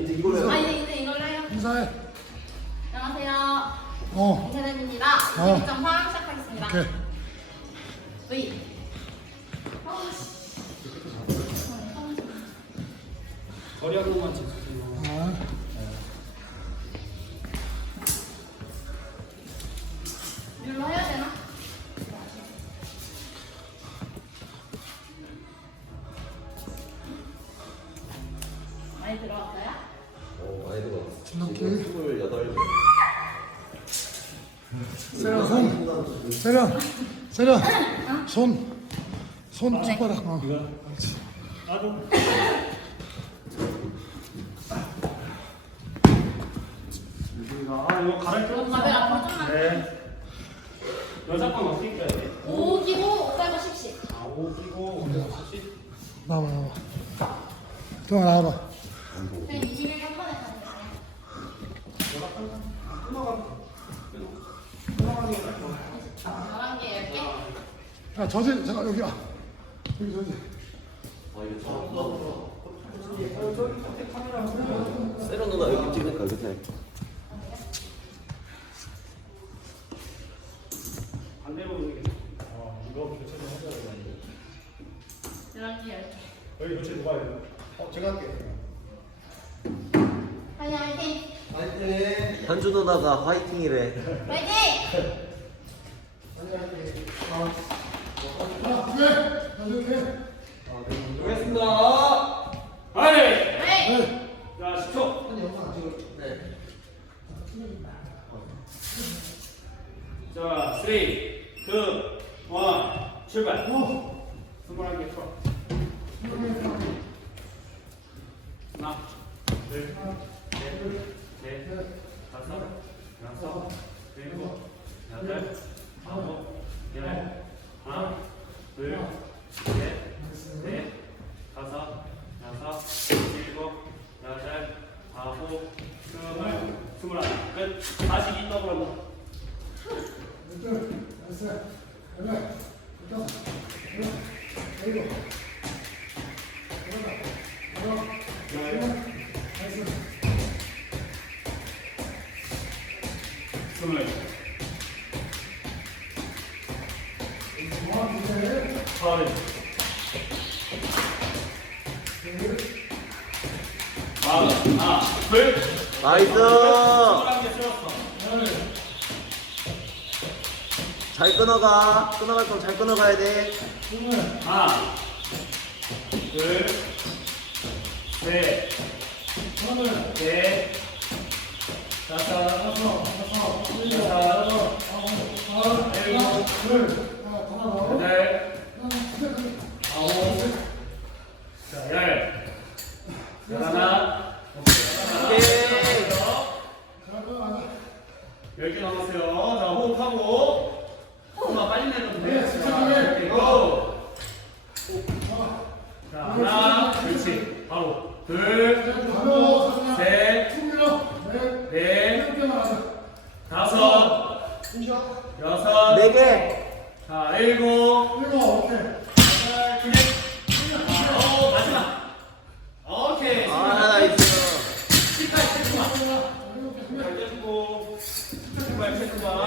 이제 이걸로 해요. 아 이제 이제 이걸로 해요. 인사해. 안녕하세요. 어. 김채담입니다. 어. 이제 2.3 시작하겠습니다. 오케이. V. 거리하고만 집중해요. 아. 네. 눌러요. 세련. 세련. 손. 손 손가락. 어. 나도. 아 이거 갈아껴. 가벨 앞으로 좀만. 네. 여자 건 어떻게 껴야 돼? 5 기고 5 빼고 10씩. 아, 옷 끼고 혹시 나와 나와. 동아 나와봐. 그냥 21한 번에 가는 거예요. 끝나가는 것 같아. 11개 10개? 야 저지 잠깐 여기 와. 여기 저지. 아, 이거 처음 봐. 세련 누나 여기 찍을까. 반대로 보는 게. 어, 이거 교체 좀 해줘야 되는데. 11개 10개. 여기 교체 누가 해요? 어, 제가 할게요. 화이팅 화이팅! 현주 누나가 화이팅이래. 화이팅! 보겠습니다. 하이. 네! 자, 10초. 자, 3, 2, 1, 출발. 스물한 개 쳐. 하나, 둘, 셋, 넷, 다섯, 여섯, 일곱, 여덟, 아홉, 열. 하나, 둘, 셋, 넷, 다섯. 나이스. 잘 끊어가. 끊어갈 건잘 끊어가야 돼. 하나, 둘, 셋, 넷, 다섯, 여섯, 일곱, 여덟, 아홉, 자, 열, 열하나, 10개 남았어요. 자, 호흡하고. 엄마 빨리 내려도 돼. 네, 집중해. 고! 자, 하나, 그렇지. 바로. 둘, 셋, 넷, 다섯, 여섯, 네 개. 자, 일곱, 체크만,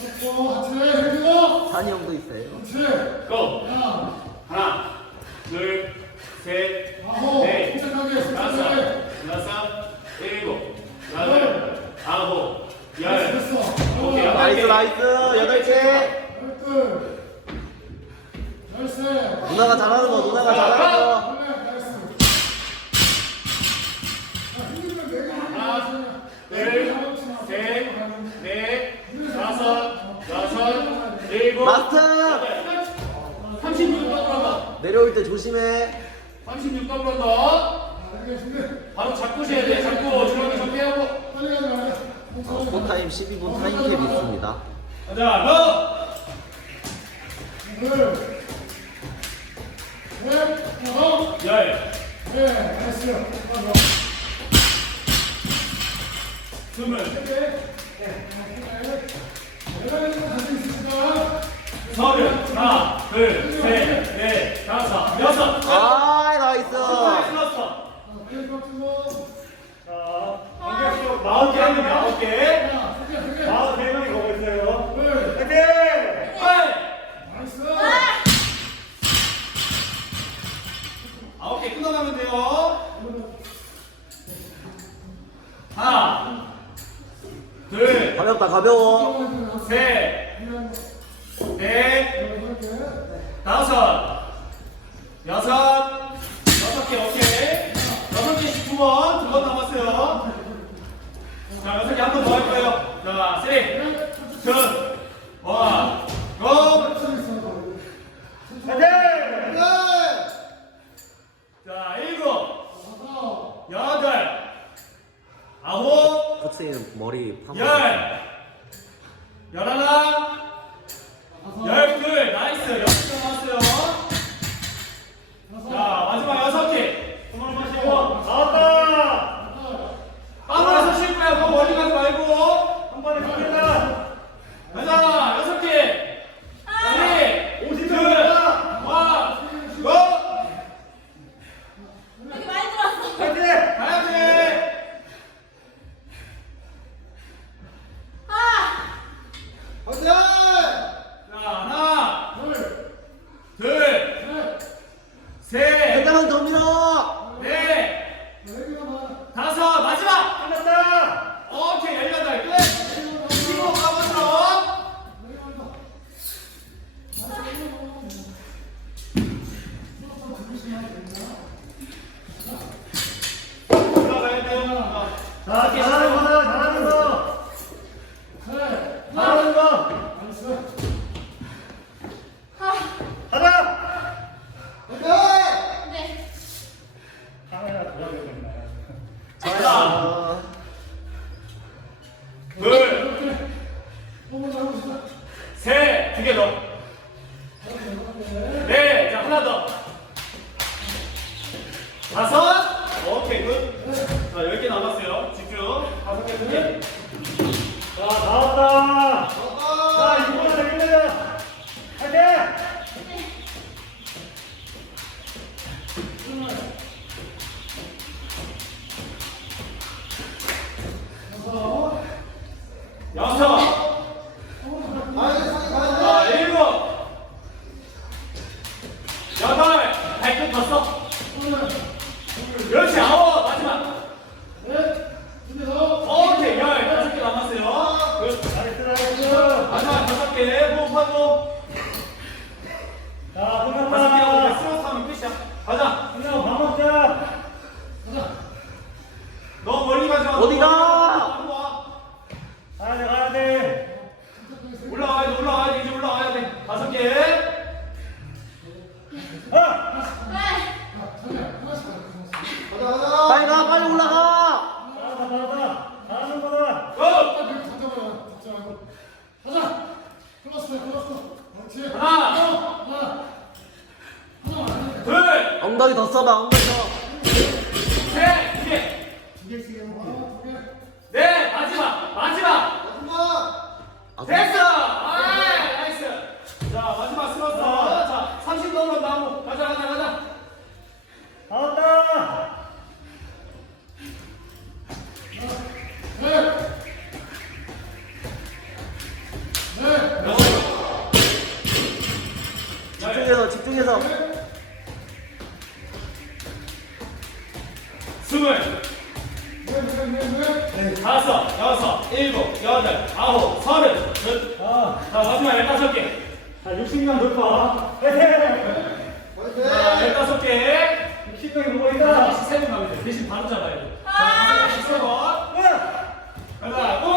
체크만. 산이 형도 있어요. 고! 하나, 둘, 셋, 넷, 다섯, 여섯, 일곱, 여덟, 아홉, 열. 오케이, 여덟 나이스 개. 나이스. 여덟 개. 누나가 잘하는 거. 누나가 잘하는 거. 하나, 둘, 셋, 넷, 다섯, 여섯, 일곱, 마스터. 여덟. 36 더블한다. 내려올 때 조심해. 36 더블한다. 바로 잡고 쉬어야 돼. 잡고 주렁이 정리하고. 어, 포타임 12분 타임캡 있습니다. 가자, 고! 열. 스물. 서른 하나 둘셋넷 다섯 여섯 아 나이스 수고했어 자 관객수 마흔 개 하면 아홉 개 마흔 세 명이 거고 있어요 화이팅 아홉 개 끊어가면 돼요 하나 둘 가볍다 가벼워 셋 다섯, 여섯, 여섯 개, 오케이. 여섯 개씩 두 번, 두 번 남았어요. 자, 여섯 개 한 번 더 할 거예요. 자, 쓰리, 둘, 10개 남았어요. 집중. 다섯 개는. 자, 다음. know how much lá, um 다섯, 여섯, 일곱, 여덟, 아홉, 서른, 끝. 아. 자, 마지막 열다섯 개. 자, 60만 돌파. 자, 다섯 개. 60명이 뭐가 있다. 13번 가면 돼. 대신 바로 잡아야 돼. 자, 13번. 간다, 고! 아,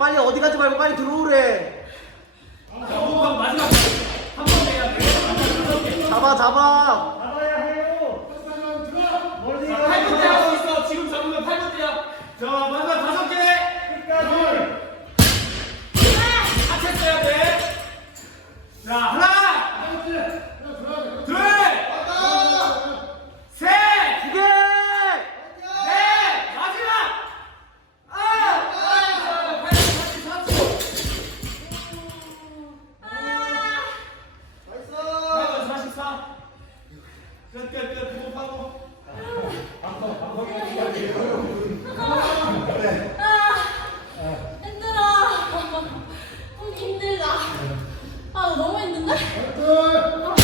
빨리 어디 가지 말고 빨리 들어오래. 영국강 마지막 한번 해야 돼. 잡아 잡아. 받아야 해요. 멀리 가요. 8번 대할 수 있어. 지금 잡으면 8번 대야. 자, 마지막 다섯 개. 끝까지. 하체 써야 돼. 자, 끝끝끝 보급하고 힘들어 힘들다 아, 너무 힘든데? 끝